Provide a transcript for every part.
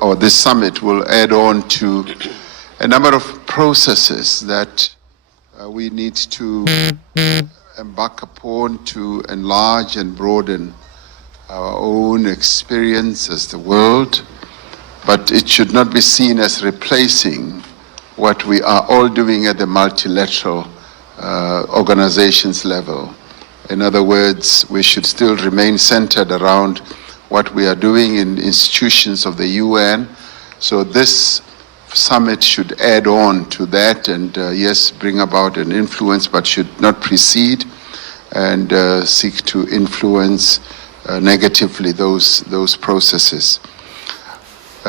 or this summit will add on to a number of processes that we need to embark upon to enlarge and broaden our own experience as the world, but it should not be seen as replacing what we are all doing at the multilateral organizations level. In other words, we should still remain centered around what we are doing in institutions of the UN. So this summit should add on to that and yes, bring about an influence, but should not precede and seek to influence negatively those processes.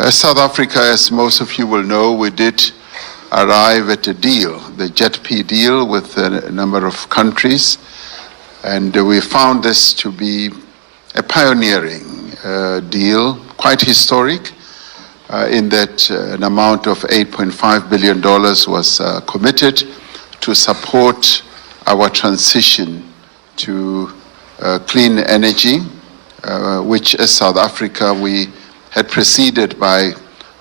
South Africa, as most of you will know, we did arrive at a deal, the JETP deal with a number of countries, and we found this to be a pioneering deal, quite historic, in that an amount of $8.5 billion was committed to support our transition to clean energy, which as South Africa we had preceded by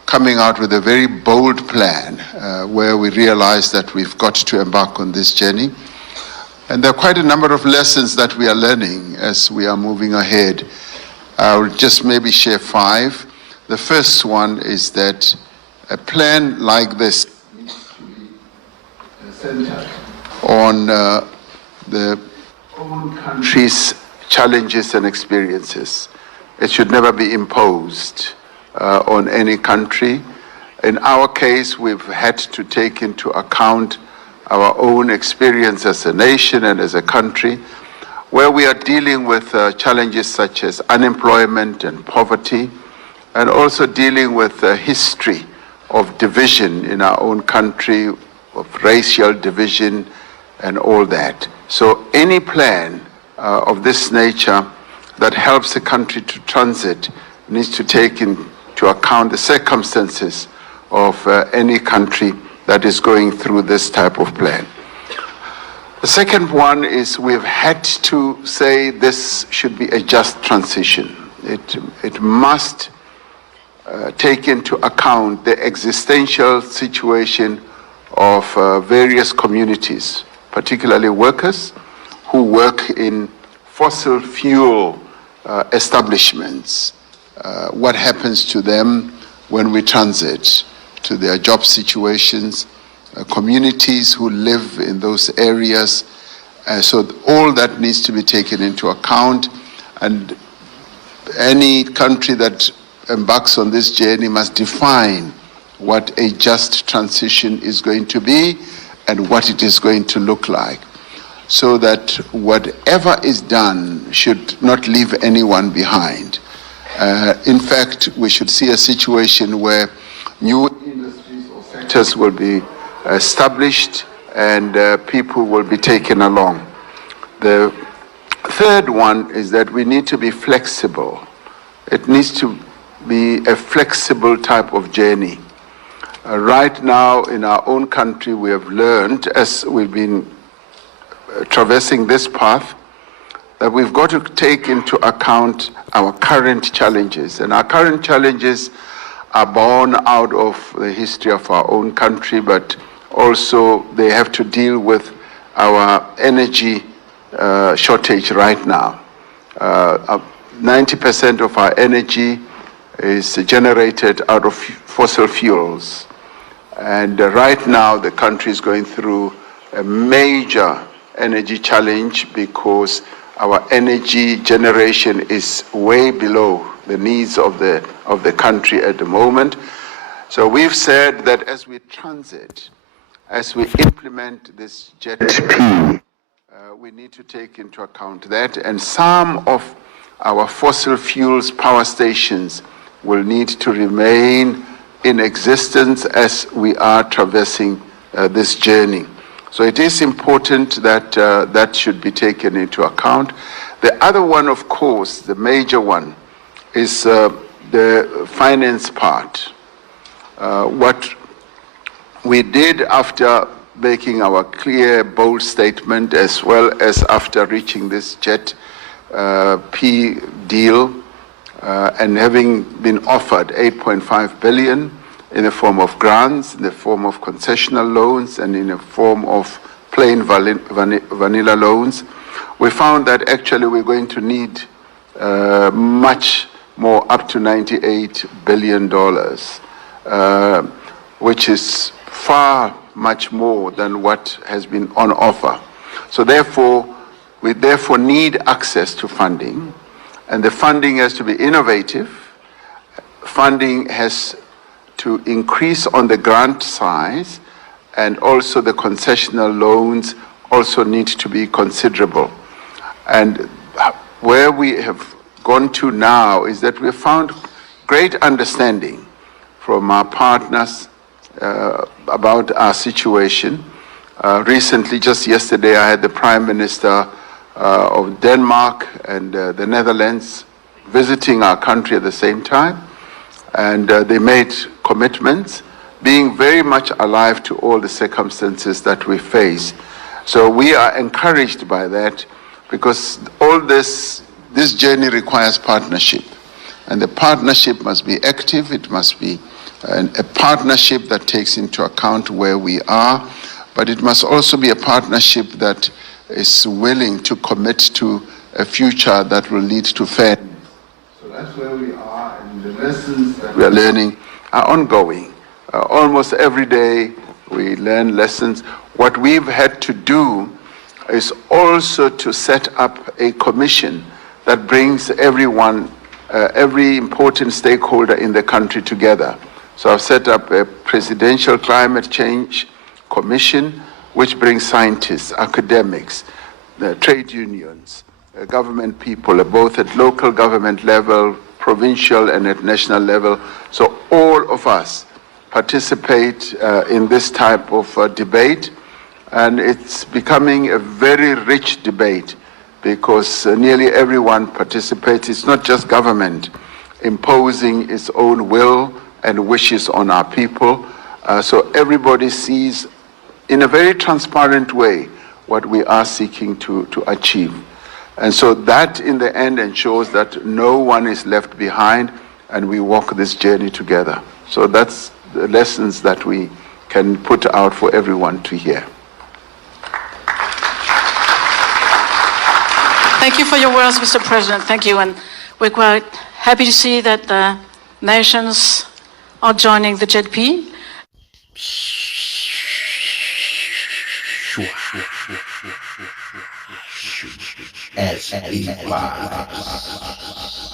coming out with a very bold plan where we realized that we've got to embark on this journey. And there are quite a number of lessons that we are learning as we are moving ahead. I'll just maybe share 5. The first one is that a plan like this needs to be centered on the own country's challenges and experiences. It should never be imposed on any country. In our case, we've had to take into account our own experience as a nation and as a country, where we are dealing with challenges such as unemployment and poverty, and also dealing with a history of division in our own country, of racial division and all that. So any plan of this nature that helps the country to transit needs to take into account the circumstances of any country that is going through this type of plan. The second one is we've had to say this should be a just transition. It must take into account the existential situation of various communities, particularly workers who work in fossil fuel establishments. What happens to them when we transit, to their job situations, communities who live in those areas. So all that needs to be taken into account, and any country that embarks on this journey must define what a just transition is going to be and what it is going to look like, so that whatever is done should not leave anyone behind. In fact, we should see a situation where new industries or sectors will be established and people will be taken along. The third one is that we need to be flexible. It needs to be a flexible type of journey. Right now in our own country, we have learned, as we've been traversing this path, that we've got to take into account our current challenges. And our current challenges are born out of the history of our own country, but also they have to deal with our energy shortage right now. 90% of our energy is generated out of fossil fuels. And right now the country is going through a major energy challenge because our energy generation is way below the needs of the country at the moment. So we've said that as we transit, as we implement this JETP, we need to take into account that, and some of our fossil fuels power stations will need to remain in existence as we are traversing this journey. So it is important that that should be taken into account. The other one, of course, the major one, is the finance part. What we did after making our clear, bold statement, as well as after reaching this JETP deal, and having been offered 8.5 billion in the form of grants, in the form of concessional loans, and in the form of plain vanilla loans, we found that actually we're going to need much more, up to $98 billion, which is far much more than what has been on offer. So therefore, we therefore need access to funding, and the funding has to be innovative. Funding has to increase on the grant size, and also the concessional loans also need to be considerable. And where we have gone to now is that we have found great understanding from our partners about our situation. Recently, just yesterday, I had the Prime Minister of Denmark and the Netherlands visiting our country at the same time, and they made commitments, being very much alive to all the circumstances that we face. So we are encouraged by that, because all this journey requires partnership, and the partnership must be active. It must be a partnership that takes into account where we are, but it must also be a partnership that is willing to commit to a future that will lead to fairness. So that's where we are, and the lessons that we are learning are ongoing. Almost every day we learn lessons. What we've had to do is also to set up a commission that brings everyone, every important stakeholder in the country together. So I've set up a Presidential Climate Change Commission, which brings scientists, academics, trade unions, government people, both at local government level, provincial and at national level. So all of us participate in this type of debate, and it's becoming a very rich debate, because nearly everyone participates. It's not just government imposing its own will and wishes on our people. So everybody sees in a very transparent way what we are seeking to achieve. And so that in the end ensures that no one is left behind, and we walk this journey together. So that's the lessons that we can put out for everyone to hear. Thank you for your words, Mr. President. Thank you. And we're quite happy to see that the nations are joining the JP. As we rise.